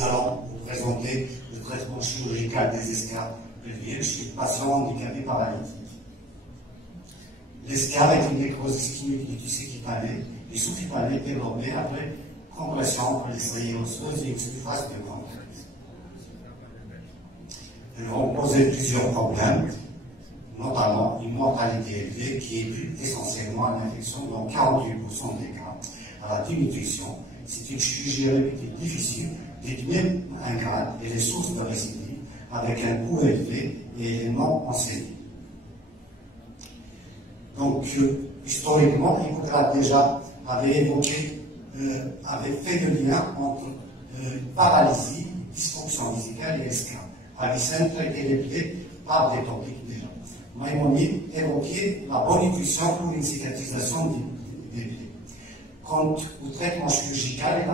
nous allons vous présenter le traitement chirurgical des escarres pelviennes chez le patient handicapé paralytique. L'escarre est une nécrose ischémique du tissu cutané et sous-cutané développée après compression par les stries osseuses et une surface de concrète. Elles vont poser plusieurs problèmes, notamment une mortalité élevée qui est due essentiellement à l'infection dans 48% des cas, à la dénutrition. C'est une chirurgie répétée difficile, dite même ingrate, et les sources de récidive avec un coût élevé et non enseigné. Donc, historiquement, Hippocrate déjà avait fait le lien entre paralysie, dysfonction musicale et escarre. Avicenne traitait les plaies par des topiques déjà. Maïmonide évoquait la bonne nutrition pour une cicatrisation des plaies. Quant au traitement chirurgical,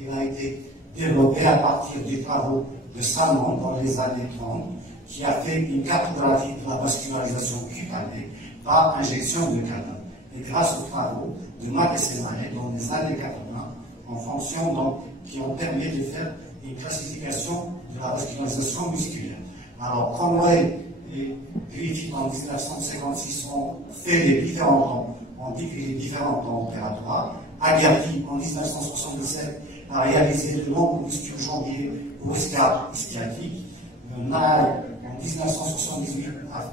il a été développé à partir des travaux de Salmon dans les années 30, qui a fait une cartographie de la vascularisation cutanée par injection de canal. Et grâce aux travaux de Mac et Semanet dans les années 80, en fonction qui ont permis de faire une classification de la vascularisation musculaire. Alors, Conway et Griffith en 1956 ont fait les différents temps opératoires. Agarty en 1977 a réalisé le long muscle jambier pour escarre sciatique. Nye en 1978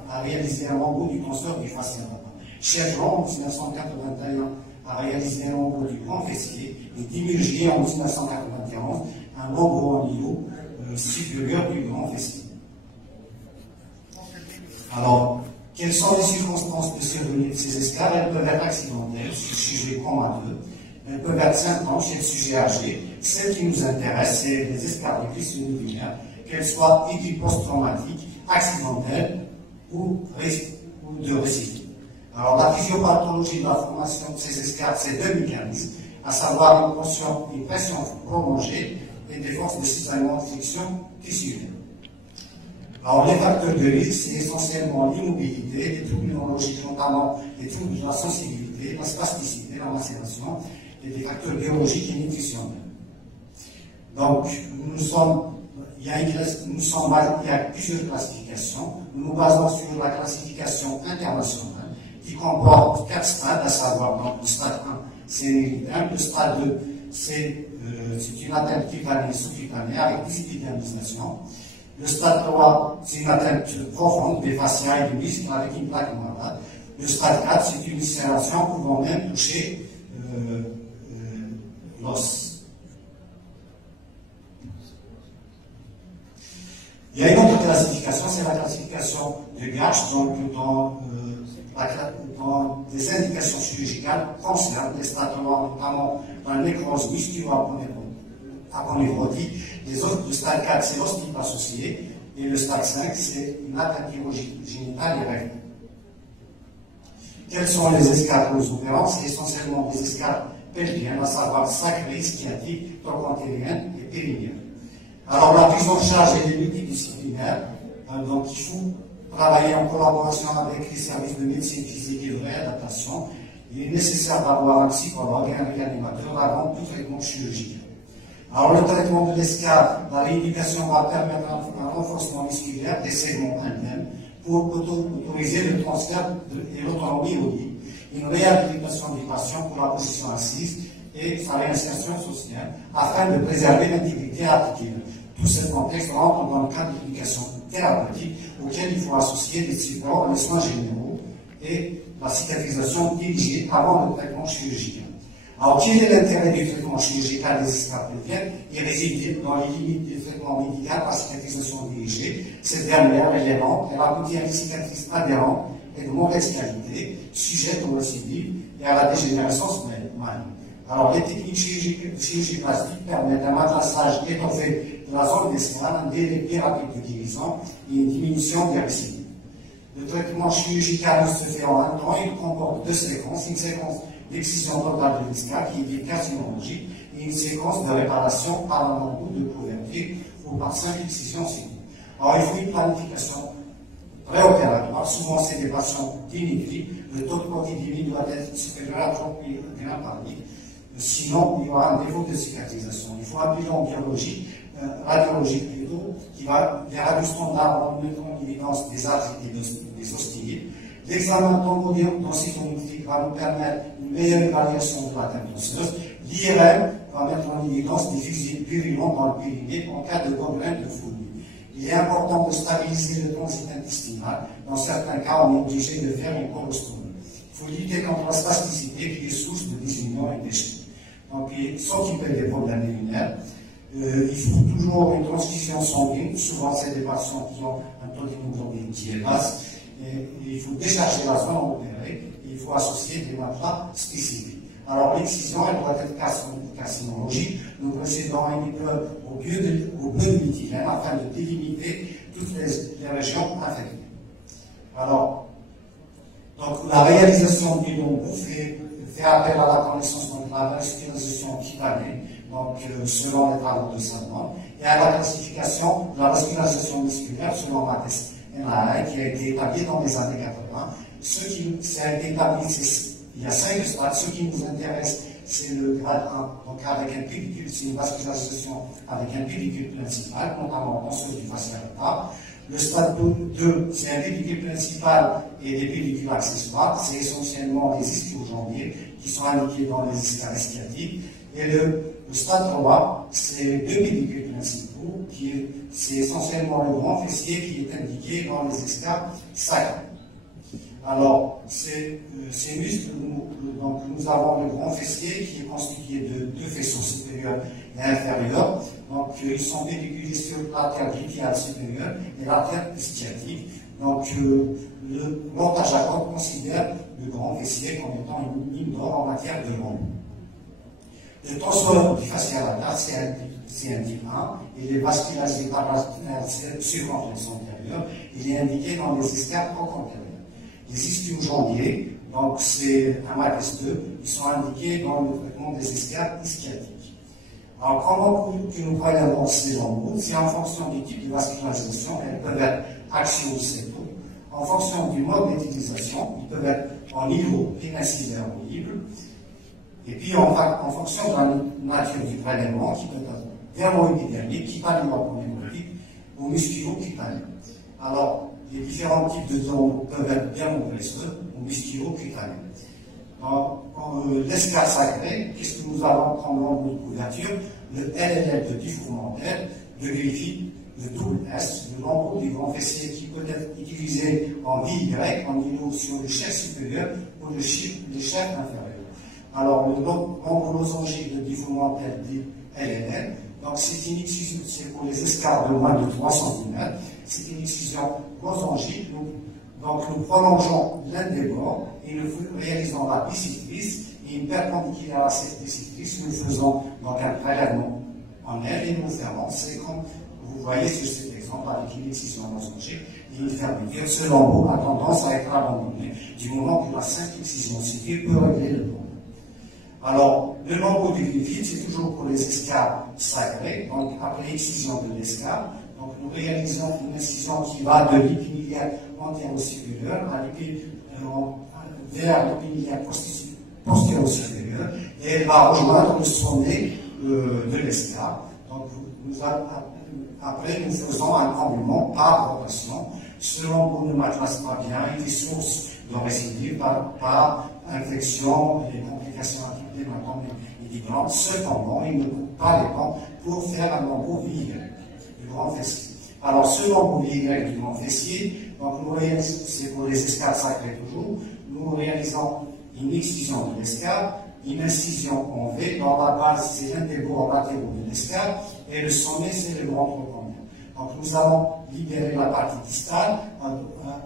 a réalisé un lambeau du tenseur du fascia. Chevron en 1981 a réalisé un lambeau du grand fessier. Et Dimurgier en 1991 un lambeau au niveau supérieur du grand fessier. Alors, quelles sont les circonstances de survenue de ces escarres? Elles peuvent être accidentelles, chez le sujet comateux. Elles peuvent être symptômes chez le sujet âgé. Celle qui nous intéresse, c'est les escarres de crise urinaire, qu'elles soient aiguës post-traumatiques, accidentelles ou de récidive. Alors, la physiopathologie de la formation de ces escarres, c'est deux mécanismes, à savoir une pression prolongée et des forces de cisaillement de friction tissulaire. Alors, les facteurs de risque, c'est essentiellement l'immobilité, les troubles neurologiques, notamment les troubles de la sensibilité, la spasticité, la macération, et des facteurs biologiques et nutritionnels. Donc, il y a plusieurs classifications. Nous nous basons sur la classification internationale qui comporte 4 stades, à savoir donc, le stade 1, c'est méridien, le stade 2, c'est une atteinte cutanée sous-cutanée avec désépidémisation. Le stade 3, c'est une atteinte profonde des fascias et du muscle avec une plaque malade. Le stade 4, c'est une ulcération pouvant même toucher l'os. Il y a une autre classification, c'est la classification de Gach, donc dans des indications chirurgicales concernent les stades 3, notamment dans la nécrose musculo-aponévrotique. Les autres, le stade 4, c'est l'ostite associée, et le stade 5, c'est une atteinte génitale et rectale. Quels sont les escarres opérants? C'est essentiellement des escarres pelviennes, à savoir sacrées, sciatiques, trochantériennes et périnéennes. Alors, la prise en charge est multidisciplinaire, donc il faut travailler en collaboration avec les services de médecine physique et de réadaptation. Il est nécessaire d'avoir un psychologue et un réanimateur avant tout traitement chirurgical. Alors, le traitement de l'escarre, la rééducation va permettre un renforcement musculaire des segments internes pour autoriser le transfert et l'autonomie au lit, une réhabilitation du patient pour la position assise et sa réinsertion sociale afin de préserver l'intégrité articulaire. Tout ce contexte rentre dans le cadre d'éducation thérapeutique auquel il faut associer les supports, les soins généraux et la cicatrisation dirigée avant le traitement chirurgical. Alors, quel est l'intérêt du traitement chirurgical des escarres pelviennes? Il réside dans les limites du traitement médical par cicatrisation dirigée. Cette dernière, elle est lente, elle aboutit à une cicatrice adhérente et de mauvaise qualité, sujette aux récidives et à la dégénérescence maligne. Alors, les techniques chirurgie plastique permettent un matelassage étoffé de la zone d'escarre, un délai plus rapide de guérison et une diminution des récidives. Le traitement chirurgical se fait en un temps, il comporte deux séquences, une séquence l'excision totale de l'escarre qui est carcinologique et une séquence de réparation par un embout de couverture ou par 5 excisions ciblées. Alors, il faut une planification préopératoire. Souvent, c'est des patients dénutris. Le taux de protéine doit être supérieur à 30 mg par litre. Sinon, il y aura un défaut de cicatrisation. Il faut un bilan biologique radiologique plutôt, qui va, les radios standards vont mettre en évidence des arcs et des ostiles. L'examen tomodensitométrique va nous permettre une meilleure évaluation de la terre osseuse. L'IRM va mettre en évidence des fusibles purulents dans le périnée en cas de gangrène de fourmi. Il est important de stabiliser le transit intestinal. Dans certains cas, on est obligé de faire une colostomie. Il faut lutter contre la spasticité qui est source de désunion et d'échec. Donc, s'occuper des problèmes urinaires. Il faut toujours une transfusion sanguine. Souvent, c'est des patients qui ont un taux d'hémoglobine qui est basse. Et il faut décharger la zone opérée. Et il faut associer des matelas spécifiques. Alors, l'excision, elle doit être carcinologique. Nous procédons à une épreuve au bleu de méthylène afin de délimiter toutes les régions affectées. Alors, donc, la réalisation du nombre fait appel à la connaissance de la respiration cutanée, donc selon les travaux de Salmon, et à la classification de la respiration musculaire selon la test NAI qui a été établie dans les années 80. Ce qui s'est établi, il y a 5 stades. Ce qui nous intéresse, c'est le grade 1, donc avec un pédicule, c'est une vascularisation avec un pédicule principal, notamment dans ceux du fascia lata. Le stade 2, c'est un pédicule principal et des pédicules accessoires. C'est essentiellement les ischio-jambiers qui sont indiqués dans les escales sciatiques. Et le stade 3, c'est 2 pédicules principaux, c'est essentiellement le grand fessier qui est indiqué dans les escales sacrées. Alors, ces muscles, donc nous avons le grand fessier qui est constitué de 2 faisceaux supérieurs et inférieurs. Donc, ils sont pédiculés sur l'artère glutéale supérieure et l'artère sciatique. Donc, le montage à corps considère le grand fessier comme étant une mine d'or en matière de long. Le torseur du fascia lata, c'est un type 1, il est vascularisé par la circonflexe antérieure, il est indiqué dans les escales antérieures. Les ischio-jambiers, donc c'est un MACS2, ils sont indiqués dans le traitement des escales sciatiques. Alors, comment que nous prévoyons ces lambeaux? C'est en fonction du type de vascularisation, elles peuvent être axiaux ou septo. En fonction du mode d'utilisation, ils peuvent être en niveau péninsulaire ou libre. Et puis, en fonction de la nature du prélèvement, qui peut être dermo-épidermique, cutanéo-aponeurotique ou musculo-cutané. Alors, les différents types de zones peuvent être dermo-graisseux ou musculo-cutanés. L'escale sacrée, qu'est-ce que nous avons comme nombre de couverture? Le LLL de diffourmentaire, le griffide, le double S, le nombre du grand fessier qui peut être utilisé en VY, en niveau sur le chef supérieur ou le chef inférieur. Alors, le nombre losangique de diffourmentaire dit LLL, donc c'est une excision, c'est pour les escales de moins de 3 cm, c'est une excision losangique, donc nous prolongeons l'un des bords et nous réalisons la bicitrice et une perpendiculaire à cette bicitrice, nous faisons donc un prélèvement en L et nous fermons. C'est comme vous voyez sur cet exemple avec une excision losangique et une fermeture. Ce lambeau a tendance à être abandonné du moment que la simple excision située peut régler le lambeau. Alors, le lambeau du griffide, c'est toujours pour les escales sacrées, donc après excision de l'escale. Donc, nous réalisons une incision qui va de l'épinière antéro-supérieure vers l'épinière postéro-supérieure et elle va rejoindre le sommet de l'escale. Donc, après, nous faisons un comblement par rotation. Ce lambeau ne matelasse pas bien, il est source de récidive par infection et complications d'hématome et d'hydrant. Cependant, il ne coupe pas les dents pour faire un lambeau VY du grand fessier. Alors, ce lambeau VY du grand fessier, donc c'est pour les escales sacrées toujours, nous réalisons une excision de l'escale, une incision en V. Dans la base, c'est l'un des bords latéraux de l'escale, et le sommet, c'est le grand trochondien. Donc, nous allons libérer la partie distale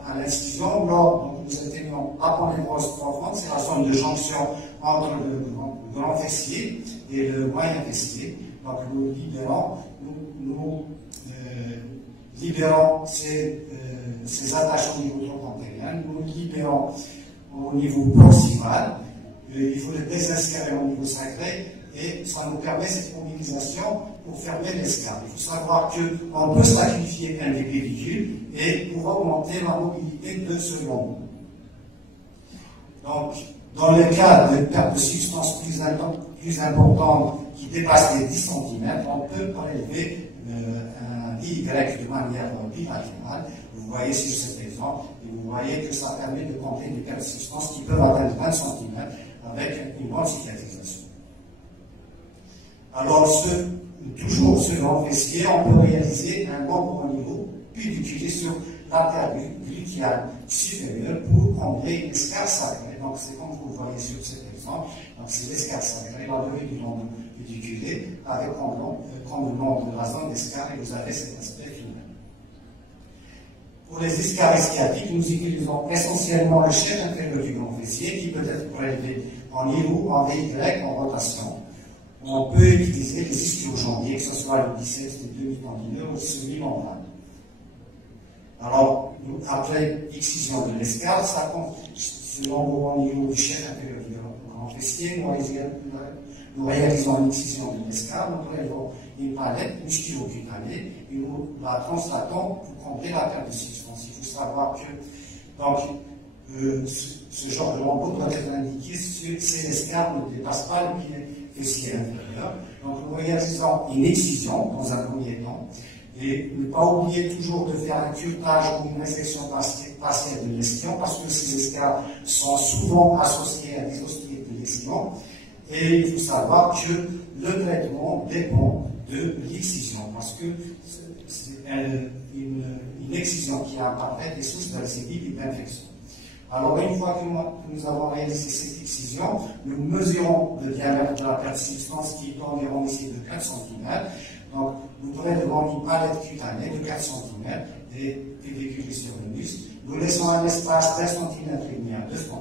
à l'incision. Lors nous atteignons l'aponévrose profonde, c'est la zone de jonction entre le grand fessier et le moyen fessier. Donc, nous libérons ces attaches au niveau trochondien, nous libérons au niveau proximal. Il faut le désinsérer au niveau sacré et ça nous permet cette mobilisation pour fermer l'escale. Il faut savoir qu'on peut sacrifier un des pédicules et pour augmenter la mobilité de ce lambeau. Donc, dans le cas de perte de substance plus importante qui dépasse les 10 cm, on peut prélever un Y de manière bilatérale. Vous voyez sur cet exemple, et vous voyez que ça permet de combler des persistances qui peuvent atteindre 20 cm avec une bonne cicatrisation. Alors, toujours selon Fessier, on peut réaliser un nombre au niveau pédiculé sur l'artère gluteale supérieure pour combler une escale sacrée. Donc, c'est comme vous le voyez sur cet exemple. Donc, c'est l'escale sacrée, la levée du nombre pédiculé avec comblement de la zone d'escale, et vous avez cet aspect final. Pour les escales sciatiques, nous utilisons essentiellement le chef inférieur du grand fessier qui peut être prélevé en IROU, en VY, en rotation. On peut utiliser les ischio-jambiers, que ce soit le biceps, les demi-tendineux ou le semi-membrane. Alors, après excision de l'escale, ça compte selon au niveau du chef inférieur du grand fessier. Nous réalisons une excision de l'escale, nous prélevons une palette musculo-cutanée et nous la translatons pour combler la perte de substance. Il faut savoir que donc, ce genre de lambeau doit être indiqué si l'escale ne dépasse pas le pied fessier inférieur. Donc, nous réalisons une excision dans un premier temps. Et ne pas oublier toujours de faire un curetage ou une résection partielle de l'esquion, parce que ces escales sont souvent associées à des ostites de l'esquion. Et il faut savoir que le traitement dépend de l'excision, parce que une excision qui est imparfaite est source de récidive et d'infection. Alors, une fois que nous avons réalisé cette excision, nous mesurons le diamètre de la perte de substance qui est environ ici de 4 cm. Donc, nous prélevons une palette cutanée de 4 cm et pédiculée sur le muscle. Nous laissons un espace d'1,5 cm à 2 cm.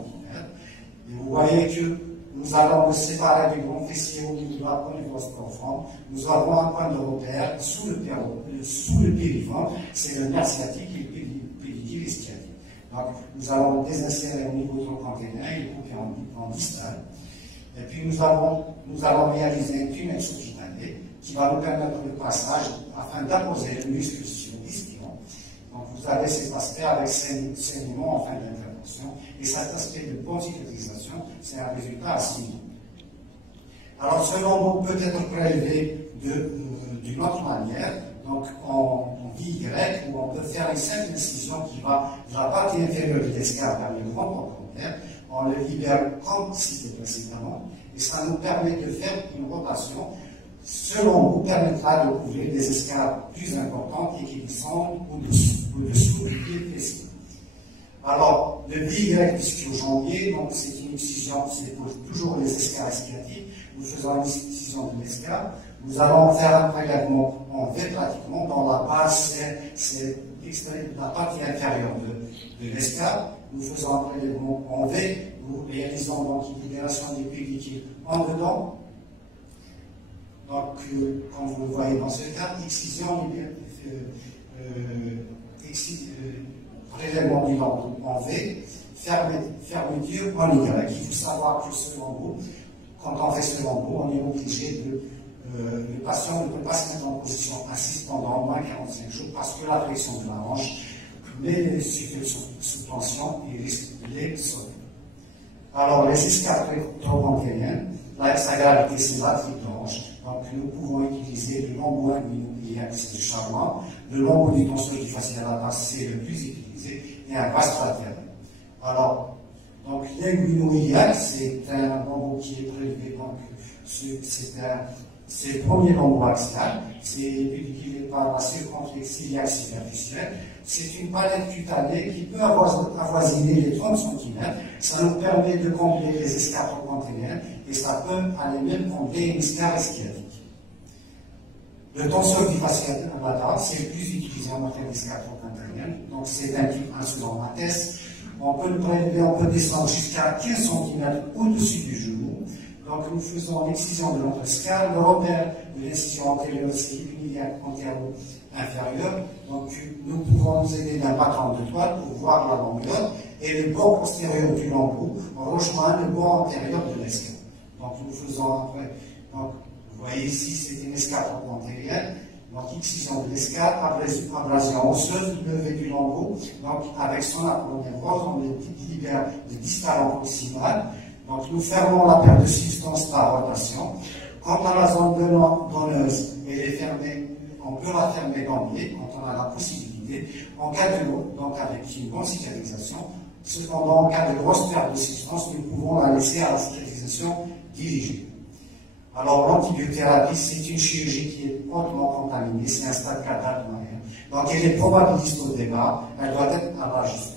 Et vous voyez que nous allons nous séparer du grand fessier au niveau de la polyvrose profonde. Nous avons un point de repère sous le périforme, c'est le nerf sciatique et le pédicule sciatique. Donc, nous allons désinsérer au niveau troncantérien et couper en distal. Et puis, nous allons réaliser une tunnel sous-cutanée qui va nous permettre le passage afin d'apposer le muscle sur l'ischio. Donc, vous avez cet aspect avec saignement en fin d'intervention. Et cet aspect de bonne cicatrisation, c'est un résultat assez bon. Alors, ce lambeau peut être prélevé d'une autre manière, donc en VY, où on peut faire une simple incision qui va de la partie inférieure de l'escale vers le grand trochanter. On le libère comme cité précédemment, et ça nous permet de faire une rotation. Ce lambeau permettra de couvrir des escales plus importantes et qui descendent au-dessous du pied fessier. Alors, le VY ischio-jambier, donc c'est une excision, c'est pour toujours les escales sciatiques. Nous faisons une excision de l'escale. Nous allons faire un prélèvement en V pratiquement dans la base, c'est la partie inférieure de l'escale. Nous faisons un prélèvement en V. Nous réalisons donc une libération des pédicules en dedans. Donc, comme vous le voyez dans ce cas, excision, prélèvement du lambeau en V, fermeture en Y. Il faut savoir que ce lambeau, quand on fait ce lambeau, on est obligé le patient ne peut pas se mettre en position assise pendant au moins 45 jours parce que la flexion de la hanche met les muscles sous tension et risque de les sauver. Alors, les escales trochantériennes, sa gravité, c'est la triple hanche. Donc, nous pouvons utiliser le lambeau inguinal, c'est le charment, le lambeau du tenseur du facial à la base, c'est le plus utilisé, et un vaste latéral. Alors, donc, l'inguino-iliaque, c'est un lambeau qui est prélevé, donc, c'est le premier lambeau axial, c'est pédiculé par la circonflexe iliaque superficielle. C'est une palette cutanée qui peut avoisiner les 30 cm. Ça nous permet de combler les escales trochantériennes et ça peut aller même combler une escale sciatique. Le tenseur du facial latéral, c'est le plus utilisé en matière d'escale trochantérienne. Donc, c'est un type 1 selon ma thèse. On peut le prélever, on peut descendre jusqu'à 15 cm au-dessus du genou. Donc, nous faisons l'excision de notre escale. Le repère de l'incision antérieure, c'est l'iliaque antéro-inférieure. Donc, nous pouvons nous aider d'un bâton de toile pour voir la longueur. Et le bord postérieur du lambeau rejoint le bord antérieur de l'escale. Donc, nous faisons après. Donc, vous voyez ici, c'est une escale antérienne. Donc, excision de l'escale, abrasion osseuse, levée du lambeau. Donc, avec son aponevrose, on le libère de distal en proximal. Donc, nous fermons la perte de substance par rotation. Quant à la zone donneuse, elle est fermée on peut la fermer d'emblée quand on a la possibilité, en cas de donc avec une bonne cicatrisation. Cependant, en cas de grosse perte de substance, nous pouvons la laisser à la cicatrisation dirigée. Alors, l'antibiothérapie, c'est une chirurgie qui est hautement contaminée, c'est un stade cardiaque. Donc, elle est probabiliste au départ, elle doit être abragiste.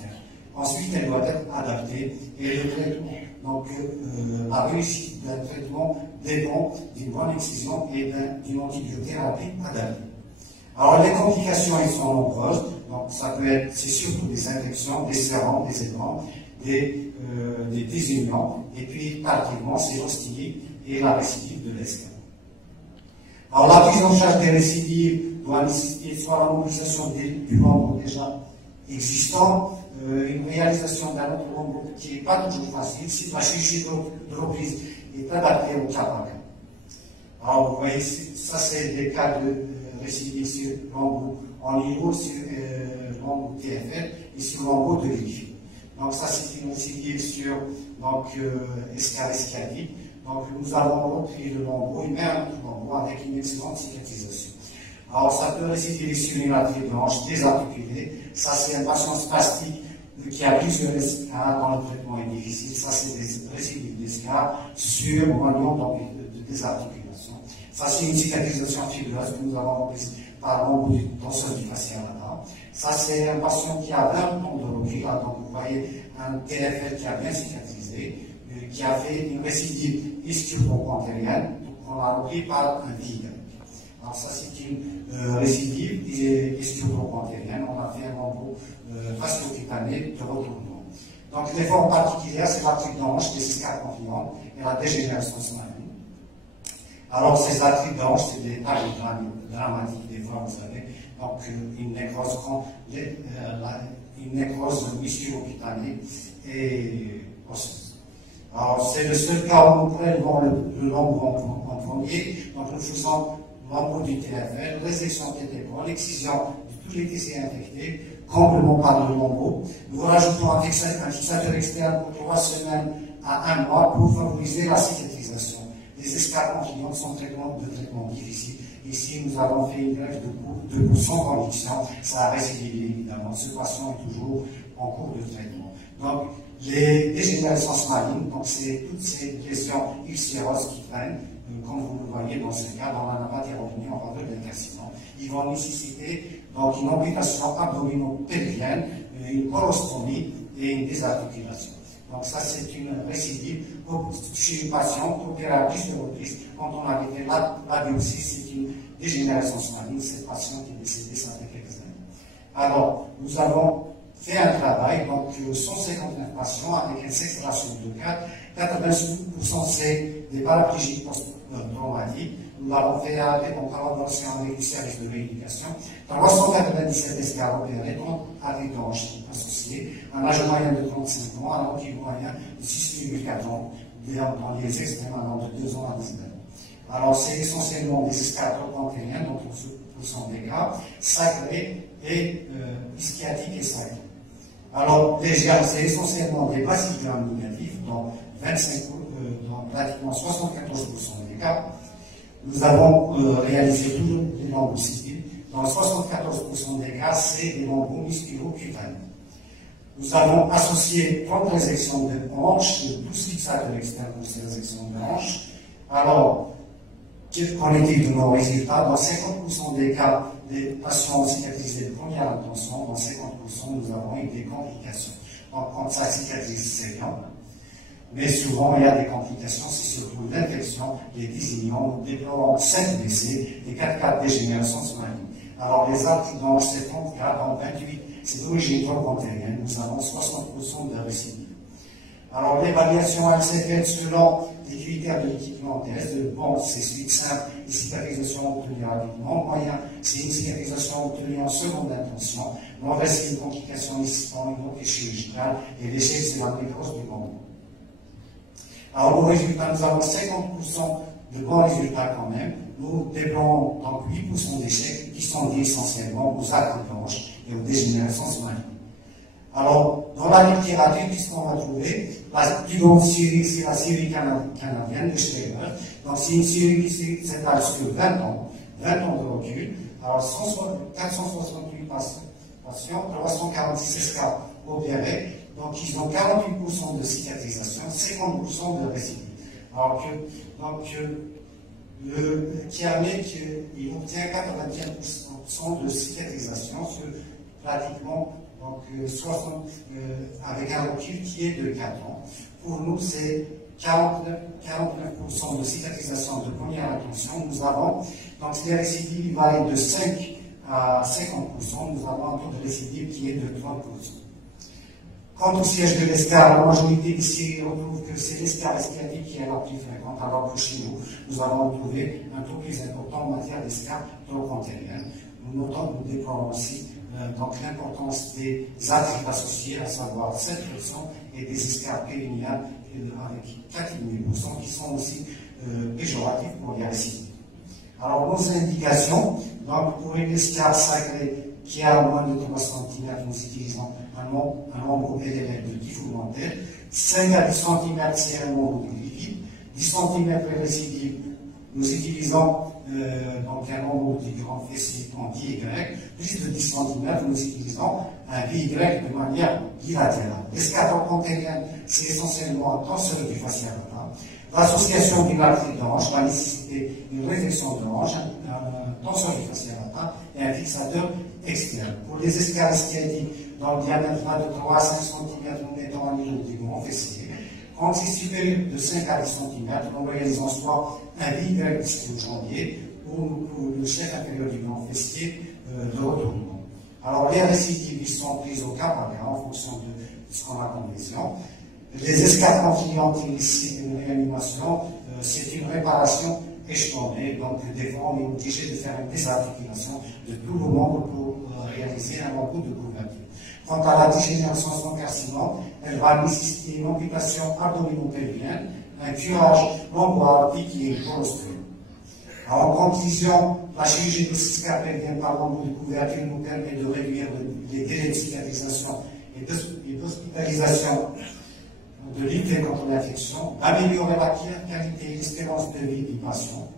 Ensuite, elle doit être adaptée et le traitement, donc la réussite d'un traitement dépend d'une bonne excision et d'une antibiothérapie adaptée. Alors, les complications, elles sont nombreuses. Donc, ça peut être, c'est surtout des infections, des serrants, des ébranles, des désunions, et puis, tardivement, c'est l'hostie et la récidive de l'escalade. Alors, la prise en charge des récidives doit nécessiter soit la mobilisation du membre déjà existant, une réalisation d'un autre membre qui n'est pas toujours facile, si la chirurgie de reprise est adaptée au cas par cas. Alors, vous voyez, ça, c'est des cas de récidive sur l'embout en niveau, sur l'embout TFL et sur l'embout de l'IF. Donc, ça, c'est une récidive sur escalade. Donc, nous avons repris le lambeau et même un autre lambeau avec une excellente cicatrisation. Alors, ça peut récidiver sur une artère blanche désarticulée. Ça, c'est un patient spastique qui a plusieurs escarres dont le traitement est difficile. Ça, c'est des récidives d'escarres sur moyen de désarticulation. Ça, c'est une cicatrisation fibreuse que nous avons reprise par l'embout d'osseuse du fascia lata. Ça, c'est un patient qui a 20 ans de recul. Donc, vous voyez un TFL qui a bien cicatrisé, qui a fait une récidive ischio-bronchoantérienne, qu'on a repris par un vide. Alors, ça, c'est une récidive ischio-bronchoantérienne. On a fait un embout fascio-cutané de retournement. Donc, les formes particulières, c'est l'arthrite d'ange, les escarres confiantes et la dégénérescence smalline. Alors, ces arthrites d'ange, c'est des taches dramatiques, des fois, vous savez, donc une nécrose musculo-cutanée et osseuse. Alors, c'est le seul cas où nous prélevons le lambeau en premier, donc nous faisons l'embout du TFL, résection tête épaule, l'excision de tous les tissus infectés, comblement par le lambeau. Nous rajoutons un fixateur externe pour 3 semaines à 1 mois pour favoriser la cicatrisation. Les escarres confiantes sont de traitement difficile. Ici, nous avons fait une greffe de cou sans conviction. Ça a récidivé, évidemment. Ce patient est toujours en cours de traitement. Donc, les dégénérescences malignes, donc c'est toutes ces lésions ulcéreuses qui traînent, comme vous le voyez dans ce cas, dans la nappathérotomie, on parle d'un carcinome. Ils vont nécessiter donc une amputation abdominopelvienne, une colostomie et une désarticulation. Donc ça, c'est une récidive chez une patiente opérée à plusieurs reprises. Quand on a fait la biopsie, c'est une dégénérescence maligne. Cette patiente est décédée, ça fait quelques années. Alors, nous avons fait un travail, donc 159 patients avec un sexe ratio de 4, 85% c'est des paraplégiques post-traumatiques. Nous l'avons fait en collaboration avec le service de rééducation. 397 escarres opérés, donc avec d'anges associés, un âge moyen de 35 ans, un anti moyen de 6,4 ans, dans les extrêmes allant de 2 ans à 19 ans. Alors, c'est essentiellement des escarres trochanteriennes, donc 30% des cas, sacrés et ischiatiques et sacrés. Alors, déjà, c'est essentiellement des bacilles-grammes négatifs, dans pratiquement 74% des cas. Nous avons réalisé tous les lambeaux civiles. Dans 74% des cas, c'est des lambeaux musculo-cutanés. Nous avons associé 30 résections de hanches, 12 fixateurs externes pour ces résections de hanches. Alors, qu'en est-il de nos résultats? Dans 50% des cas, des patients cicatrisés de première intention, dans 50%, nous avons eu des complications. Donc, quand ça cicatrise, c'est bien. Mais souvent, il y a des complications, c'est surtout l'infection, les désunions, nous déplorons 5 décès et 4 cas de dégénérescence maligne. Alors, les arthrites d'ange, c'est 30 cas, dans 28, c'est d'origine bronchoantérienne, nous avons 60% de récidive. Alors, l'évaluation, elle s'est faite selon les critères de l'équipement test. Bon, c'est suite simple, une cicatrisation obtenue rapidement. Moyen, c'est une cicatrisation obtenue en seconde intention. Mauvaise, c'est une complication existante, donc chirurgicale, et l'échec, c'est la nécrose du membre. Alors, aux résultats, nous avons 50% de bons résultats quand même. Nous déplorons donc 8% d'échecs qui sont liés essentiellement aux arthrites d'ange et aux dégénérescences malignes. Alors, dans la littérature, qu'est-ce qu'on va trouver? La plus grande série, c'est la série canadienne de Schreiber. Donc, c'est une série qui s'étale sur 20 ans de recul, Alors, 468 patients, 346 escarres opérés, donc ils ont 48% de cicatrisation, 50% de récidive. Alors qui amène qu'il obtient 95% de cicatrisation sur pratiquement donc, 60, avec un recul qui est de 4 ans. Pour nous, c'est 49% de cicatrisation de première intention. Nous avons, donc les récidives varient de 5 à 50%. Nous avons un taux de récidive qui est de 30%. Quant au siège de l'escar, la majorité ici retrouve que c'est l'escar sciatique qui est la plus fréquente, alors que chez nous, nous avons trouvé un taux plus important en matière d'escar trochantérienne. Nous notons, nous déplorons aussi donc l'importance des articles associés, à savoir 7% et des escars périnéales avec 4,5% qui sont aussi péjoratifs pour les récidives. Alors, nos indications, donc pour une escar sacrée qui a moins de 3 cm, nous utilisons un nombre élevé de diffourmentaires, 5 à 10 cm c'est un nombre liquide, 10 cm récidive, nous utilisons donc un nombre de grands fessiers en DY, plus de 10 cm, nous utilisons un VY de manière bilatérale. L'escar trochantérienne, c'est essentiellement un tenseur du fascia latin. L'association d'une artère de hanche va nécessiter une réflexion de hanche, un tenseur du fascia latin et un fixateur externe. Pour les escars sciatiques, dans le diamètre de 3 à 5 cm, nous mettons un niveau du grand fessier. Quand c'est supérieur de 5 à 10 cm, nous réalisons soit un VY du jambier ou le chef inférieur du grand fessier de retournement. Alors, les récidives sont prises au cas par cas en fonction de ce qu'on a comme lésion. Les escars confluentes ici, une réanimation, c'est une réparation échelonnée, donc des fois on est obligé de faire une désarticulation de tout le membre pour réaliser un embout de couverture. Quant à la dégénération sans carcinome, elle va nécessiter une amputation abdominopelvienne, un curage lombaire piqué et colostomie. En conclusion, la chirurgie de escar pelvien par l'embout de couverture nous permet de réduire les délais de cicatrisation et d'hospitalisation, de lutter contre l'infection, d'améliorer la qualité et l'espérance de vie du patient.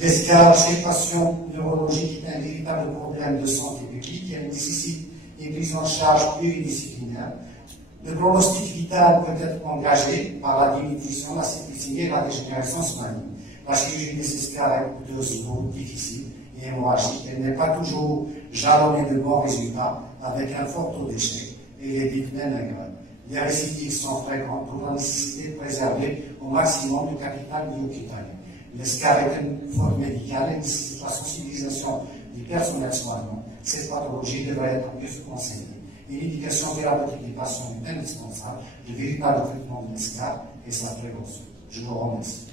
L'escar chez les patients neurologiques est un véritable problème de santé publique et nécessite une prise en charge pluridisciplinaire. Le pronostic vital peut être engagé par la diminution, la simplicité et la dégénérescence maligne. La chirurgie des escars est coûteuse, difficile et hémorragique. Elle n'est pas toujours jalonnée de bons résultats avec un fort taux d'échec et les victimes graves. Les récidives sont fréquentes pour la nécessité de préserver au maximum le capital biocutanien. L'escar est une forme médicale et nécessite la sensibilisation du personnel soignant. Cette pathologie devrait être mieux enseignée. Une éducation thérapeutique des patients est indispensable, le véritable traitement de l'escar et sa prévention. Je vous remercie.